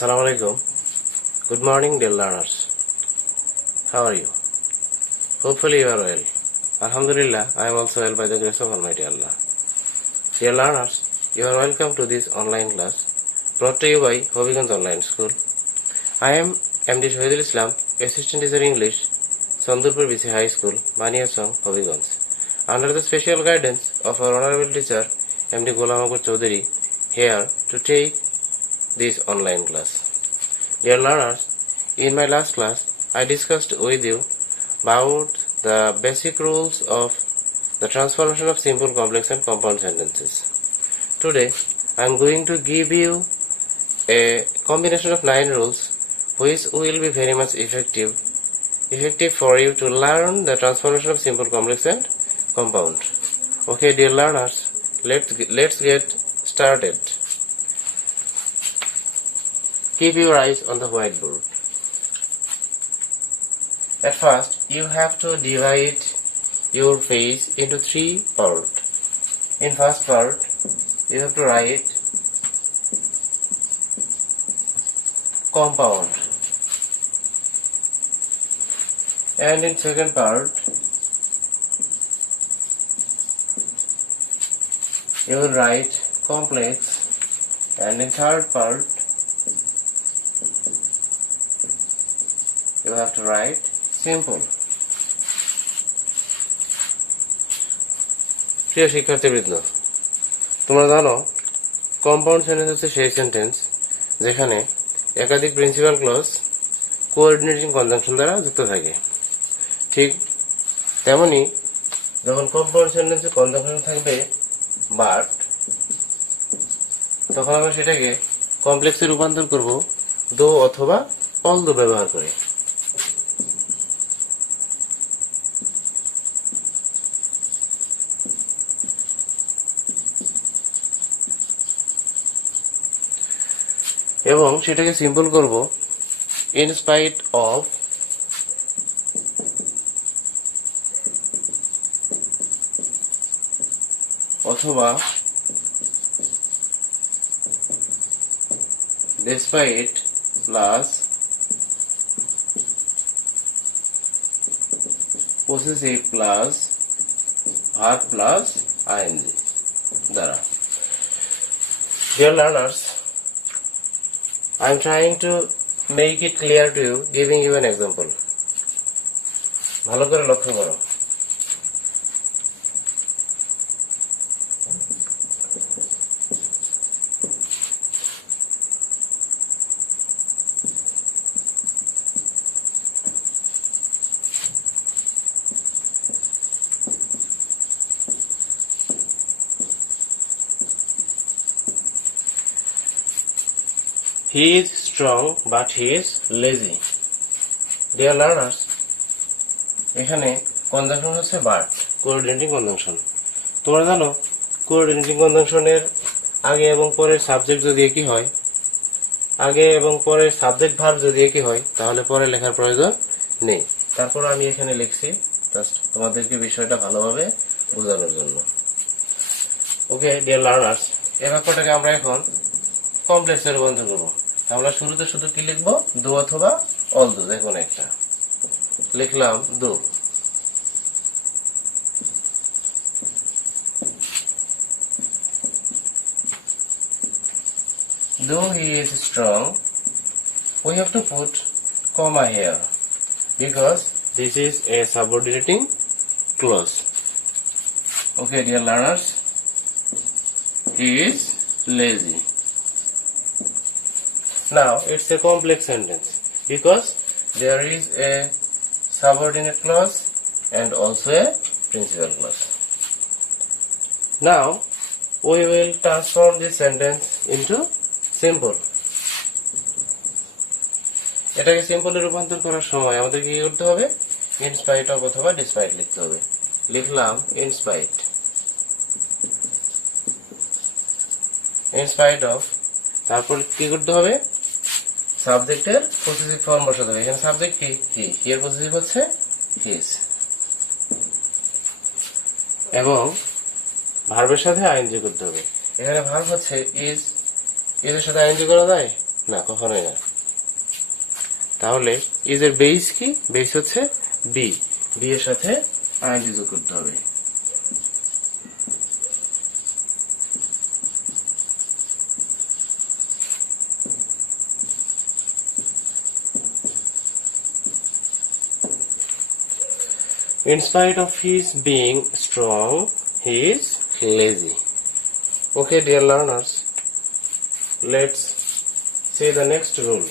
Assalamu alaikum. Good morning, dear learners. How are you? Hopefully you are well. Alhamdulillah, I am also well by the grace of Almighty Allah. Dear learners, you are welcome to this online class brought to you by Hobbyganj Online School. I am MD Shahidul Islam, Assistant Teacher English, Sandurpur BC High School, Maniasong, Hobbyganj. Under the special guidance of our honorable teacher, MD Ghulam Akbar Chaudhary, here to take this online class. Dear learners, in my last class, I discussed with you about the basic rules of the transformation of simple, complex and compound sentences. Today, I am going to give you a combination of 9 rules which will be very much effective for you to learn the transformation of simple, complex and compound. Okay, dear learners, let's get started. Keep your eyes on the whiteboard. At first, you have to divide your page into 3 parts. In first part, you have to write compound. And in second part, you will write complex. And in third part, you have to write simple. প্রিয় শিক্ষার্থীবৃন্দ, তোমরা জানো compound sentence হচ্ছে সেই সেন্টেন্স যেখানে একাধিক principal clause coordinating conjunction দ্বারা যুক্ত থাকে। ঠিক তেমনি যখন কম্পাউন্ড সেন্টেন্সে কনজাংশন থাকবে বাট, তখন আমরা সেটাকে কমপ্লেক্সে রূপান্তর করব দো অথবা অলদো ব্যবহার করে। এবং সেটাকে সিম্পল করব ইন স্পাইট অফ অথবা despite plus possessive plus verb plus ING দ্বারা। Dear learners, I am trying to make it clear to you, giving you an example. ভালো করে লক্ষ্য করো। He is strong but he is lazy. Dear learners, এখানে কনজাংশন হচ্ছে but, coordinating conjunction. তোমরা জানো কোঅর্ডিনেটিং কনজাংশনের আগে এবং পরের সাবজেক্ট যদি একই হয়, আগে এবং পরের সাবজেক্ট ভার্ব যদি একই হয়, তাহলে পরে লেখার প্রয়োজন নেই। তারপর আমি এখানে লিখছি জাস্ট তোমাদেরকে বিষয়টা ভালোভাবে বোঝানোর জন্য। ওকে ডিয়ার লার্নার্স, এই ব্যাপারটাকে আমরা এখন কমপ্লেক্সে রূপান্তর করবো। আমরা শুরুতে শুধু কি লিখবো, দো অথবা অলদো, দেখুন একটা লিখলাম দো। Though he is strong, we have to put comma here because this is a subordinating clause. Okay, dear learners, he is lazy. Now it's a complex sentence because there is a subordinate clause and also a principal clause. Now we will transform this sentence into simple. এটাকে সিম্পলে রূপান্তর করার সময় আমাদের কি করতে হবে, in spite of অথবা ডিসপাইট লিখতে হবে। লিখলাম ইন স্পাইট অফ, তারপর কি করতে হবে, সাবজেক্টের পসেসিভ ফর্ম বসাতে হবে। এখানে সাবজেক্ট কি, হি, এর পসেসিভ হচ্ছে হিজ, এবং ভার্বের সাথে আইএনজি করতে হবে। এখানে ভার্ব হচ্ছে ইজ, এর সাথে আইএনজি করা যায় না, কখনোই না। তাহলে ইজ এর বেস কি? বেস হচ্ছে বি। বি এর সাথে আইএনজি যোগ করতে হবে। In spite of his being strong, he is lazy. Okay, dear learners, let's say the next rule.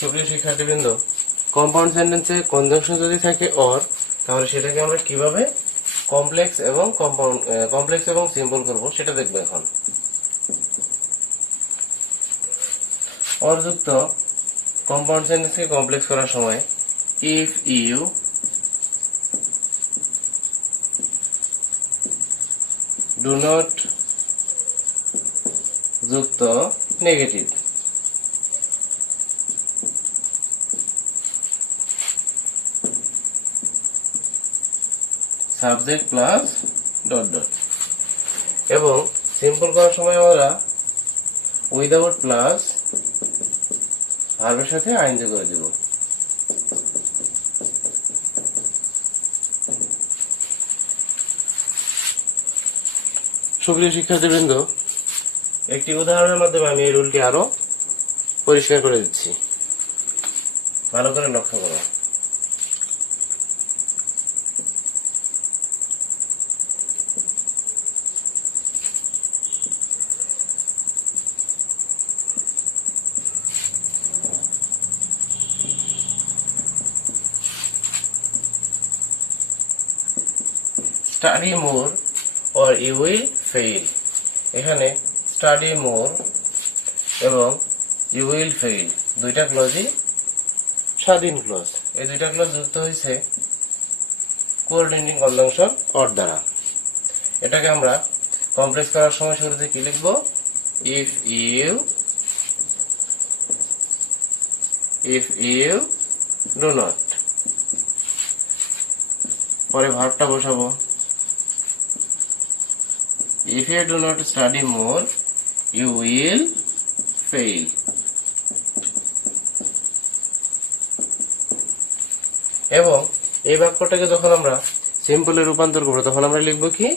সুপ্রিয় শিক্ষার্থীবৃন্দ, কম্পাউন্ড সেন্টেন্সে কনজাংশন যদি থাকে অর, তাহলে সেটাকে আমরা কিভাবে কমপ্লেক্স এবং সিম্পল করব সেটা দেখবো এখন। অর যুক্ত কম্পাউন্ড সেন্টেন্সকে কমপ্লেক্স করার সময় ইফ ইউ ডু নট যুক্ত negative, subject plus dot dot, এবং সিম্পল করার সময় আমরা উইদাউট প্লাস ভার্বের সাথে আইএনজি করে দেব। সুপ্রিয় শিক্ষার্থীবৃন্দ, একটি উদাহরণের মাধ্যমে আমি এই রুলটি আরো পরিষ্কার করে দিচ্ছি, ভালো করে লক্ষ্য করো। স্টাডি মোর or you will fail। এখানে স্টাডি মোর এবং you will fail দুইটা ক্লজই স্বাধীন ক্লজ। এই দুইটা ক্লজ যুক্ত হয়েছে কোঅর্ডিনেটিং কনজাংশন অর দ্বারা। এটাকে আমরা কমপ্লেক্স করার সময় শুরুতে কি লিখবো? if you do not, পরে ভার্বটা বসাবো। If you do not study more, you will fail. এবং এই বাক্যটাকে যখন আমরা সিম্পলে রূপান্তর করব তখন আমরা লিখব কি?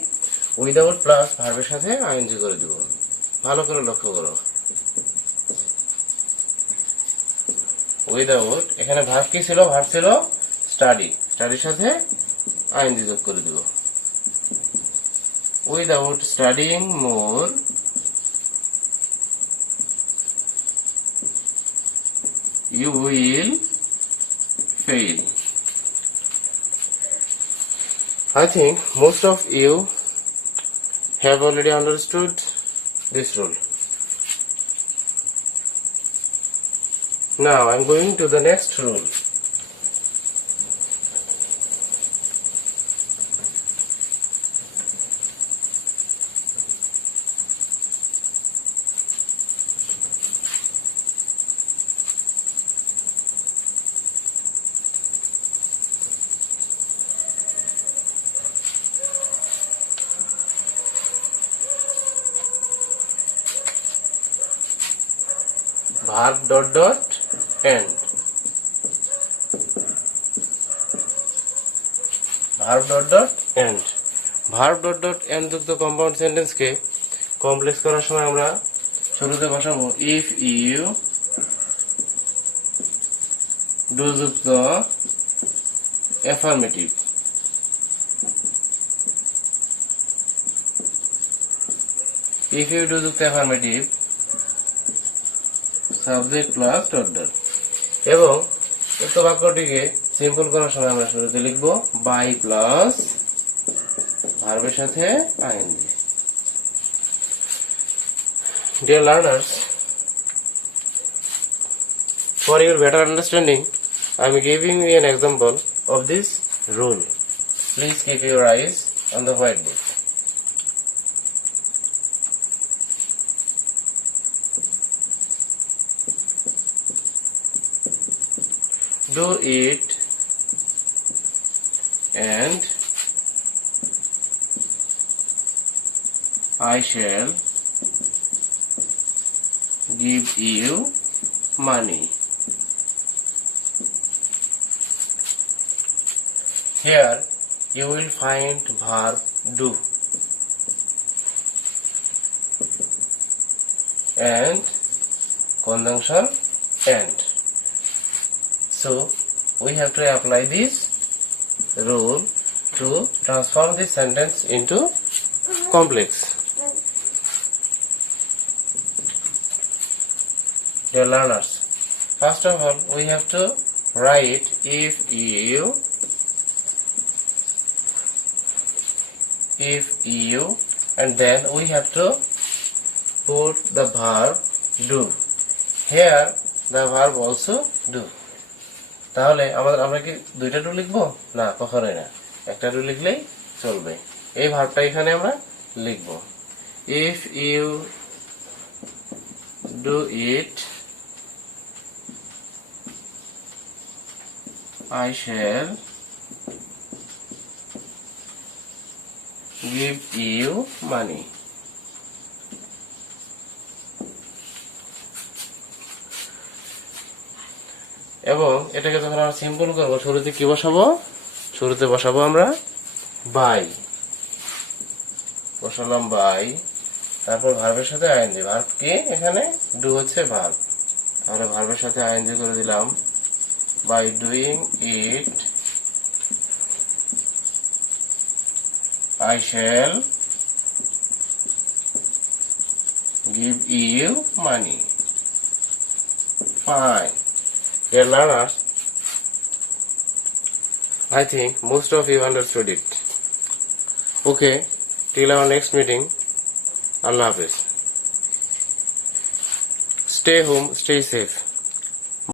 উইদাউট প্লাস ভার্বের সাথে আইএনজি করে দেব। ভালো করে লক্ষ্য করো। উইদাউট, এখানে ভার্ব কি ছিল? ভার্ব ছিল স্টাডি। স্টাডির সাথে আইএনজি যোগ করে দেব। Without studying more, you will fail. I think most of you have already understood this rule. Now I am going to the next rule. Verb dot dot end. Verb dot dot end. Verb dot dot end যুক্ত compound sentence কে কমপ্লেক্স করার সময় আমরা শুরুতে বসাবো if you do যুক্ত affirmative. if you do যুক্ত affirmative subject plus dot dot, এবং উক্ত বাক্যটিকে সিম্পল করার সময় আমরা শুরুতে লিখব বাই প্লাস ভার্বের সাথে ING. Dear learners, for your better understanding, I am giving you an example of this rule. Please keep your eyes on the whiteboard. do it and I shall give you money. Here you will find verb do and conjunction and. So we have to apply this rule to transform this sentence into complex. Dear learners, first of all we have to write if you and then we have to put the verb do. Here the verb also do. তাহলে আমরা কি দুইটা ডু লিখবো? না, কখনোই না, একটা ডু লিখলেই চলবে। এই ভার্বটা এখানে আমরা লিখবো। If you do it, I shall give you money. এবং এটাকে যখন আমরা সিম্পল করবো শুরুতে কি বসাবো? শুরুতে বসাবো আমরা বাই, বসালাম বাই, তারপর ভার্বের সাথে আইএনজি। ভার্ব কি এখানে? ডু হচ্ছে ভার্ব, তাহলে ভার্বের সাথে আইএনজি করে দিলাম। By doing it I shall give you money. Fine. Dear learners, I think most of you understood it. Okay, till our next meeting, Allah Hafiz. Stay home, stay safe.